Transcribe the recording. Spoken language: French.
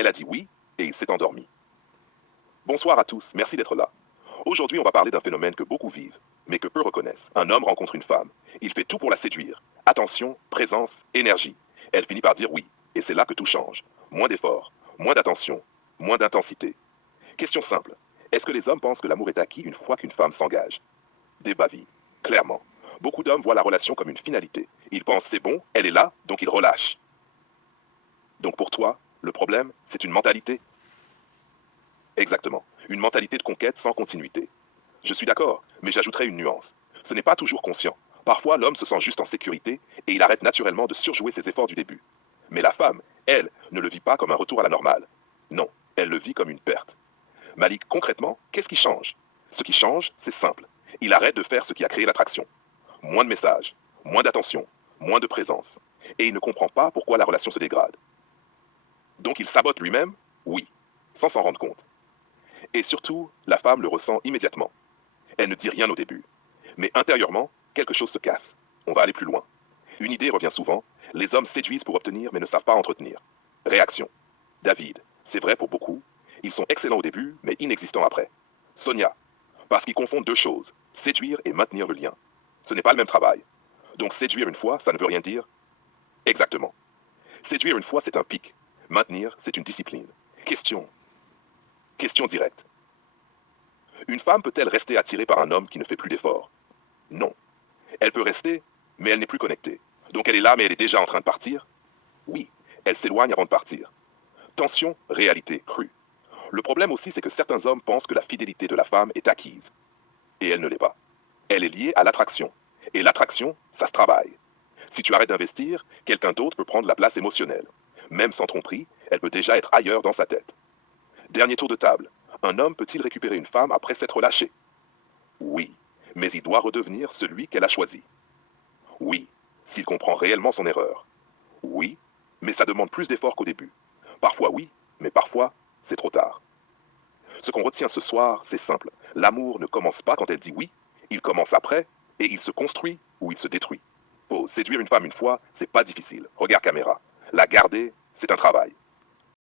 Elle a dit oui et il s'est endormi. Bonsoir à tous, merci d'être là. Aujourd'hui, on va parler d'un phénomène que beaucoup vivent, mais que peu reconnaissent. Un homme rencontre une femme. Il fait tout pour la séduire. Attention, présence, énergie. Elle finit par dire oui. Et c'est là que tout change. Moins d'efforts, moins d'attention, moins d'intensité. Question simple. Est-ce que les hommes pensent que l'amour est acquis une fois qu'une femme s'engage? Débat vide. Clairement. Beaucoup d'hommes voient la relation comme une finalité. Ils pensent c'est bon, elle est là, donc ils relâchent. Donc pour toi, le problème, c'est une mentalité? Exactement. Une mentalité de conquête sans continuité. Je suis d'accord, mais j'ajouterai une nuance. Ce n'est pas toujours conscient. Parfois, l'homme se sent juste en sécurité et il arrête naturellement de surjouer ses efforts du début. Mais la femme, elle, ne le vit pas comme un retour à la normale. Non, elle le vit comme une perte. Malik, concrètement, qu'est-ce qui change? Ce qui change, c'est simple. Il arrête de faire ce qui a créé l'attraction. Moins de messages, moins d'attention, moins de présence. Et il ne comprend pas pourquoi la relation se dégrade. Donc il sabote lui-même? Oui, sans s'en rendre compte. Et surtout, la femme le ressent immédiatement. Elle ne dit rien au début. Mais intérieurement, quelque chose se casse. On va aller plus loin. Une idée revient souvent. Les hommes séduisent pour obtenir mais ne savent pas entretenir. Réaction. David. C'est vrai pour beaucoup. Ils sont excellents au début mais inexistants après. Sonia. Parce qu'ils confondent deux choses. Séduire et maintenir le lien. Ce n'est pas le même travail. Donc séduire une fois, ça ne veut rien dire. Exactement. Séduire une fois, c'est un pic. Maintenir, c'est une discipline. Question. Question directe. Une femme peut-elle rester attirée par un homme qui ne fait plus d'efforts? Non. Elle peut rester, mais elle n'est plus connectée. Donc elle est là, mais elle est déjà en train de partir? Oui. Elle s'éloigne avant de partir. Tension, réalité, crue. Le problème aussi, c'est que certains hommes pensent que la fidélité de la femme est acquise. Et elle ne l'est pas. Elle est liée à l'attraction. Et l'attraction, ça se travaille. Si tu arrêtes d'investir, quelqu'un d'autre peut prendre la place émotionnelle. Même sans tromperie, elle peut déjà être ailleurs dans sa tête. Dernier tour de table. Un homme peut-il récupérer une femme après s'être lâché? Oui, mais il doit redevenir celui qu'elle a choisi. Oui, s'il comprend réellement son erreur. Oui, mais ça demande plus d'efforts qu'au début. Parfois oui, mais parfois c'est trop tard. Ce qu'on retient ce soir, c'est simple. L'amour ne commence pas quand elle dit oui, il commence après et il se construit ou il se détruit. Oh, séduire une femme une fois, c'est pas difficile. Regarde caméra. La garder, c'est un travail.